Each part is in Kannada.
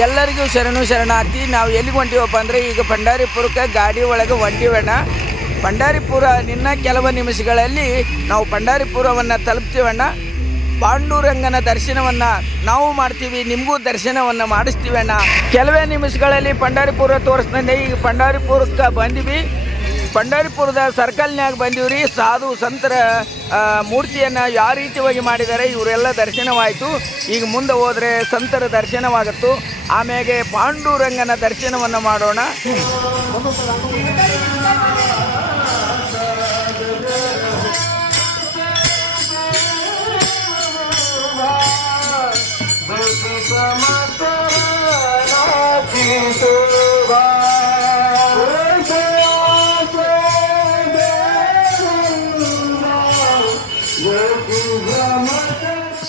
ಎಲ್ಲರಿಗೂ ಶರಣು ಶರಣಾರ್ಥಿ, ನಾವು ಎಲ್ಲಿಗೆ ಹೊಂಟಿವಪ್ಪ ಅಂದರೆ ಈಗ ಪಂಡಾರಿಪುರಕ್ಕೆ ಗಾಡಿ ಒಳಗೆ ಹೊಂಟಿವಣ್ಣ. ಪಂಡಾರಿಪುರ, ನಿನ್ನ ಕೆಲವು ನಿಮಿಷಗಳಲ್ಲಿ ನಾವು ಪಂಡಾರಿಪುರವನ್ನು ತಲುಪ್ತೀವಣ್ಣ. ಪಾಂಡುರಂಗನ ದರ್ಶನವನ್ನು ನಾವು ಮಾಡ್ತೀವಿ, ನಿಮಗೂ ದರ್ಶನವನ್ನು ಮಾಡಿಸ್ತೀವಣ್ಣ. ಕೆಲವೇ ನಿಮಿಷಗಳಲ್ಲಿ ಪಂಡಾರಿಪುರ ತೋರಿಸ್ದಂಗೆ ಈಗ ಪಂಡಾರಿಪುರಕ್ಕೆ ಬಂದಿವಿ. ಪಂಡಾರಿಪುರದ ಸರ್ಕಲ್ನ್ಯಾಗ ಬಂದೀವ್ರಿ. ಸಾಧು ಸಂತರ ಮೂರ್ತಿಯನ್ನು ಯಾವ ರೀತಿಯಾಗಿ ಮಾಡಿದ್ದಾರೆ ಇವರೆಲ್ಲ ದರ್ಶನವಾಯಿತು. ಈಗ ಮುಂದೆ ಹೋದರೆ ಸಂತರ ದರ್ಶನವಾಗತ್ತು. ಆಮೇಲೆ ಪಾಂಡುರಂಗನ ದರ್ಶನವನ್ನು ಮಾಡೋಣ.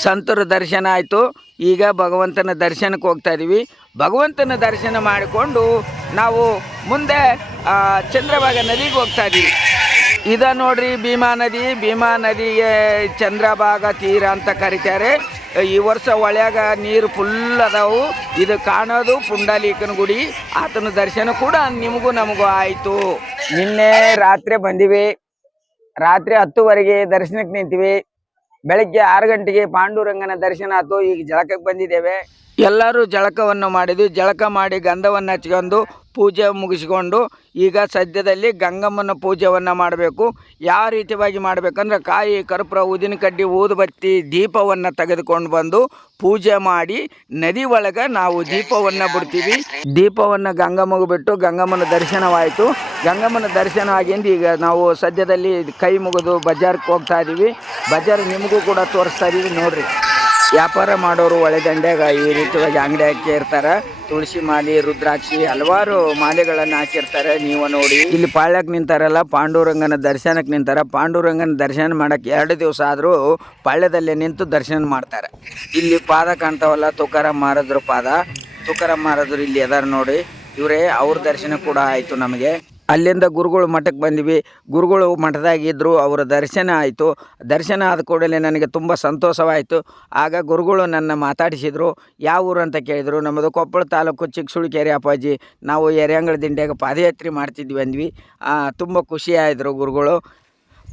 ಸಂತರ ದರ್ಶನ ಆಯಿತು. ಈಗ ಭಗವಂತನ ದರ್ಶನಕ್ಕೆ ಹೋಗ್ತಾ ಇದ್ದೀವಿ ಭಗವಂತನ ದರ್ಶನ ಮಾಡಿಕೊಂಡು ನಾವು ಮುಂದೆ ಚಂದ್ರಭಾಗ ನದಿಗೆ ಹೋಗ್ತಾ ಇದ್ದೀವಿ ಇದ ನೋಡ್ರಿ ಭೀಮಾ ನದಿ. ಭೀಮಾ ನದಿಗೆ ಚಂದ್ರಭಾಗ ತೀರ ಅಂತ ಕರೀತಾರೆ. ಈ ವರ್ಷ ಒಳ್ಯಾಗ ನೀರು ಫುಲ್ ಅದಾವು. ಇದು ಕಾಣೋದು ಪುಂಡಲೀಕನ ಗುಡಿ. ಆತನ ದರ್ಶನ ಕೂಡ ನಿಮಗೂ ನಮಗೂ ಆಯಿತು. ನಿನ್ನೆ ರಾತ್ರಿ ಬಂದಿವಿ. ರಾತ್ರಿ ಹತ್ತುವರೆಗೆ ದರ್ಶನಕ್ಕೆ ನಿಂತೀವಿ. ಬೆಳಗ್ಗೆ ಆರು ಗಂಟೆಗೆ ಪಾಂಡುರಂಗನ ದರ್ಶನ ಆಯ್ತು. ಈಗ ಜಳಕಕ್ಕೆ ಬಂದಿದ್ದೇವೆ. ಎಲ್ಲರೂ ಜಳಕವನ್ನು ಮಾಡಿದ್ವಿ. ಜಳಕ ಮಾಡಿ ಗಂಧವನ್ನು ಹಚ್ಕೊಂಡು ಪೂಜೆ ಮುಗಿಸ್ಕೊಂಡು ಈಗ ಸದ್ಯದಲ್ಲಿ ಗಂಗಮ್ಮನ ಪೂಜೆಯನ್ನು ಮಾಡಬೇಕು. ಯಾವ ರೀತಿಯಾಗಿ ಮಾಡಬೇಕಂದ್ರೆ ಕಾಯಿ ಕರ್ಪೂರ ಊದಿನ ಕಡ್ಡಿ, ಊದುಬತ್ತಿ ದೀಪವನ್ನು ತೆಗೆದುಕೊಂಡು ಬಂದು ಪೂಜೆ ಮಾಡಿ ನದಿ ಒಳಗೆ ನಾವು ದೀಪವನ್ನು ಬಿಡ್ತೀವಿ. ದೀಪವನ್ನು ಗಂಗಮ್ಮಗೆ ಬಿಟ್ಟು ಗಂಗಮ್ಮನ ದರ್ಶನವಾಯಿತು. ಗಂಗಮ್ಮನ ದರ್ಶನ ಆಗಿಂದ ಈಗ ನಾವು ಸದ್ಯದಲ್ಲಿ ಕೈ ಮುಗಿದು ಬಜಾರ್ಗೆ ಹೋಗ್ತಾ ಇದ್ದೀವಿ ಬಜಾರ್ ನಿಮಗೂ ಕೂಡ ತೋರಿಸ್ತಾ ಇದ್ದೀವಿ ನೋಡ್ರಿ. ವ್ಯಾಪಾರ ಮಾಡೋರು ಒಳೆ ದಂಡ್ಯಾಗ ಈ ರೀತಿಯಾಗಿ ಅಂಗಡಿ ಹಾಕಿರ್ತಾರೆ. ತುಳಸಿ ಮಾಲೆ, ರುದ್ರಾಕ್ಷಿ ಹಲವಾರು ಮಾಲೆಗಳನ್ನು ಹಾಕಿರ್ತಾರೆ. ನೀವು ನೋಡಿ, ಇಲ್ಲಿ ಪಾಳ್ಯಕ್ಕೆ ನಿಂತಾರಲ್ಲ, ಪಾಂಡುರಂಗನ ದರ್ಶನಕ್ಕೆ ನಿಂತಾರ. ಪಾಂಡುರಂಗನ ದರ್ಶನ ಮಾಡಕ್ಕೆ ಎರಡು ದಿವಸ ಆದರೂ ಪಾಳ್ಯದಲ್ಲೇ ನಿಂತು ದರ್ಶನ ಮಾಡ್ತಾರೆ. ಇಲ್ಲಿ ಪಾದ ಕಾಣ್ತಾವಲ್ಲ, ತುಕಾರಾಮ್ ಮಾರದ್ರು ಪಾದ. ತುಕಾರಾಮ್ ಮಾರದ್ರು ಇಲ್ಲಿ ಅದಾರ ನೋಡಿ. ಇವರೇ ಅವ್ರ ದರ್ಶನ ಕೂಡ ಆಯಿತು ನಮಗೆ. ಅಲ್ಲಿಂದ ಗುರುಗಳು ಮಠಕ್ಕೆ ಬಂದ್ವಿ. ಗುರುಗಳು ಮಠದಾಗಿದ್ದರು ಅವರ ದರ್ಶನ ಆಯಿತು. ದರ್ಶನ ಆದ ಕೂಡಲೇ ನನಗೆ ತುಂಬ ಸಂತೋಷವಾಯಿತು. ಆಗ ಗುರುಗಳು ನನ್ನ ಮಾತಾಡಿಸಿದರು, ಯಾವ ಊರು ಅಂತ ಕೇಳಿದರು. ನಮ್ಮದು ಕೊಪ್ಪಳ ತಾಲೂಕು ಚಿಕ್ಕಸುಳಿಕೆರೆ ಅಪ್ಪಾಜಿ. ನಾವು ಎರೆಯಂಗಳ ದಿಂಡ್ಯಾಗ ಪಾದಯಾತ್ರೆ ಮಾಡ್ತಿದ್ವಿ ಅಂದ್ವಿ. ತುಂಬ ಖುಷಿಯಾಯಿದ್ರು ಗುರುಗಳು.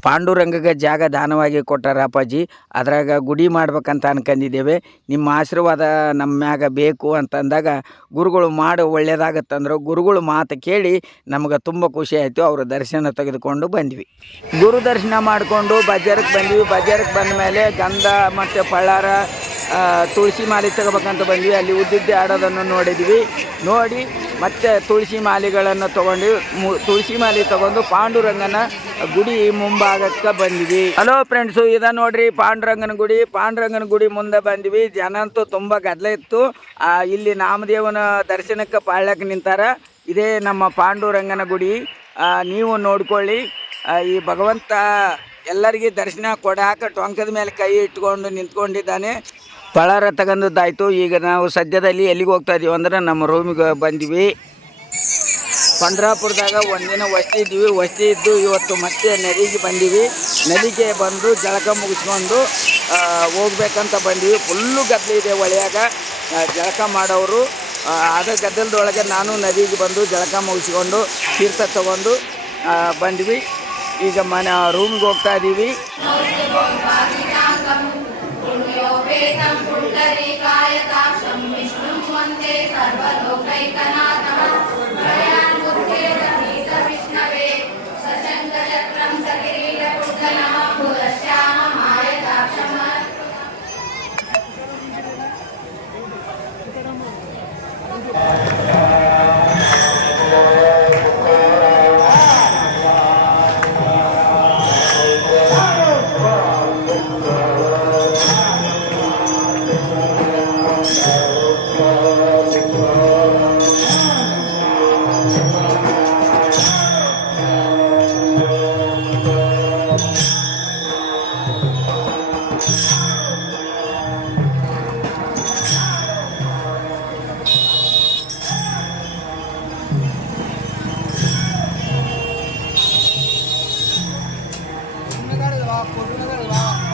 ಪಾಂಡುರಂಗಗೆ ಜಾಗ ದಾನವಾಗಿ ಕೊಟ್ಟಾರ ಅಪ್ಪಾಜಿ. ಅದ್ರಾಗ ಗುಡಿ ಮಾಡ್ಬೇಕಂತ ಅನ್ಕೊಂಡಿದ್ದೇವೆ ನಿಮ್ಮ ಆಶೀರ್ವಾದ ನಮ್ಮ ಮ್ಯಾಗ ಬೇಕು ಅಂತಂದಾಗ ಗುರುಗಳು ಮಾಡು, ಒಳ್ಳೇದಾಗತ್ತಂದ್ರೆ ಗುರುಗಳು ಮಾತು ಕೇಳಿ ನಮ್ಗೆ ತುಂಬ ಖುಷಿ ಆಯಿತು. ಅವರ ದರ್ಶನ ತೆಗೆದುಕೊಂಡು ಬಂದ್ವಿ. ಗುರು ದರ್ಶನ ಮಾಡಿಕೊಂಡು ಬಜಾರಕ್ಕೆ ಬಂದ್ವಿ. ಬಜಾರಕ್ಕೆ ಬಂದ ಮೇಲೆ ಗಂಧ ಮತ್ತು ಪಳ್ಳಾರ ತುಳಸಿ ಮಾಲೆ ತಗೋಬೇಕಂತ ಬಂದ್ವಿ. ಅಲ್ಲಿ ಉದ್ದಿದ್ದೆ ಆಡೋದನ್ನು ನೋಡಿದ್ವಿ. ನೋಡಿ, ಮತ್ತೆ ತುಳಸಿ ಮಾಲೆಗಳನ್ನು ತೊಗೊಂಡು ತುಳಸಿ ಮಾಲೆ ತಗೊಂಡು ಪಾಂಡುರಂಗನ ಗುಡಿ ಮುಂಭಾಗಕ್ಕೆ ಬಂದ್ವಿ. ಹಲೋ ಫ್ರೆಂಡ್ಸು ಇದ ನೋಡ್ರಿ, ಪಾಂಡುರಂಗನ ಗುಡಿ. ಪಾಂಡುರಂಗನ ಗುಡಿ ಮುಂದೆ ಬಂದ್ವಿ. ಜನ ಅಂತೂ ತುಂಬ ಗದ್ದಲ ಇತ್ತು. ಇಲ್ಲಿ ನಾಮದೇವನ ದರ್ಶನಕ್ಕೆ ಪಾಳ್ಯಕ್ಕೆ ನಿಂತಾರ. ಇದೇ ನಮ್ಮ ಪಾಂಡುರಂಗನ ಗುಡಿ. ನೀವು ನೋಡ್ಕೊಳ್ಳಿ. ಈ ಭಗವಂತ ಎಲ್ಲರಿಗೆ ದರ್ಶನ ಕೊಡಾಕ ಟೊಂಕದ ಮೇಲೆ ಕೈ ಇಟ್ಕೊಂಡು ನಿಂತ್ಕೊಂಡಿದ್ದಾನೆ. ಪಳಾರ ತಗೊಂಡದ್ದಾಯ್ತು ಈಗ ನಾವು ಸದ್ಯದಲ್ಲಿ ಎಲ್ಲಿಗೆ ಹೋಗ್ತಾ ಇದೀವಿ ಅಂದ್ರೆ ನಮ್ಮ ರೂಮಿಗೆ ಬಂದ್ವಿ. ಪಂಡ್ರಾಪುರದಾಗ ಒಂದಿನ ವಸ್ತಿ ಇದ್ವಿ. ವಸ್ತಿ ಇದ್ದು ಇವತ್ತು ಮತ್ತೆ ನದಿಗೆ ಬಂದೀವಿ. ನದಿಗೆ ಬಂದು ಜಳಕ ಮುಗಿಸ್ಕೊಂಡು ಹೋಗ್ಬೇಕಂತ ಬಂದ್ವಿ. ಫುಲ್ಲು ಗದ್ದಲ ಇದೆ ಒಳೆಯಾಗ. ಜಳಕ ಮಾಡೋರು. ಆದ ಗದ್ದಲದೊಳಗೆ ನಾನು ನದಿಗೆ ಬಂದು ಜಳಕ ಮುಗಿಸ್ಕೊಂಡು ತೀರ್ಥ ತಗೊಂಡು ಬಂದ್ವಿ. ಈಗ ಮನೆ ರೂಮ್ಗೆ ಹೋಗ್ತಾ ಇದ್ದೀವಿ विष्णुं वंदे सर्वलोकैकनाथं ಕೊಡುಗೆ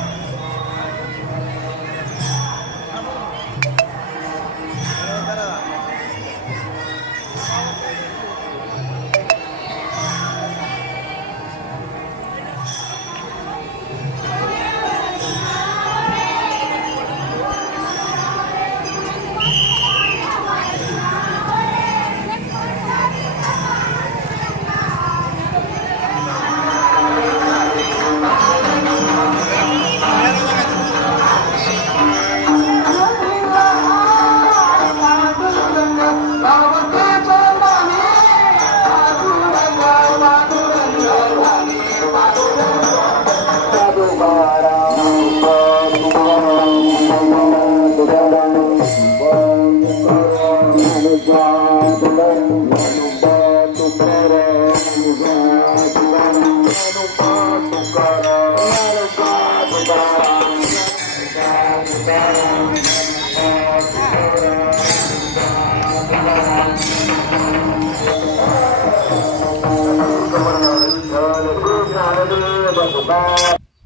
Bye.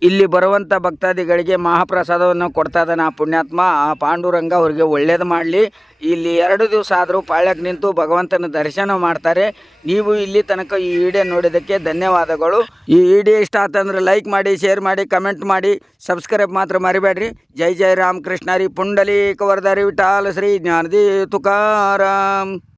ಇಲ್ಲಿ ಬರುವಂಥ ಭಕ್ತಾದಿಗಳಿಗೆ ಮಹಾಪ್ರಸಾದವನ್ನು ಕೊಡ್ತಾ ಇದ್ದಾನೆ ಆ ಪುಣ್ಯಾತ್ಮ. ಆ ಪಾಂಡುರಂಗ ಅವರಿಗೆ ಒಳ್ಳೇದು ಮಾಡಲಿ. ಇಲ್ಲಿ ಎರಡು ದಿವಸ ಆದರೂ ಪಾಳ್ಯಕ್ಕೆ ನಿಂತು ಭಗವಂತನ ದರ್ಶನ ಮಾಡ್ತಾರೆ. ನೀವು ಇಲ್ಲಿ ತನಕ ಈ ವಿಡಿಯೋ ನೋಡಿದ್ದಕ್ಕೆ ಧನ್ಯವಾದಗಳು. ಈ ವಿಡಿಯೋ ಇಷ್ಟ ಆತಂದ್ರೆ ಲೈಕ್ ಮಾಡಿ ಶೇರ್ ಮಾಡಿ ಕಮೆಂಟ್ ಮಾಡಿ. ಸಬ್ಸ್ಕ್ರೈಬ್ ಮಾತ್ರ ಮರಿಬೇಡ್ರಿ. ಜೈ ಜೈ ರಾಮ್ ಕೃಷ್ಣ ರೀ. ಪುಂಡಲೀಕ ವರದಾರಿ ವಿಠಾಲ ಶ್ರೀ ಜ್ಞಾನದಿ ತುಕಾರಾಮ್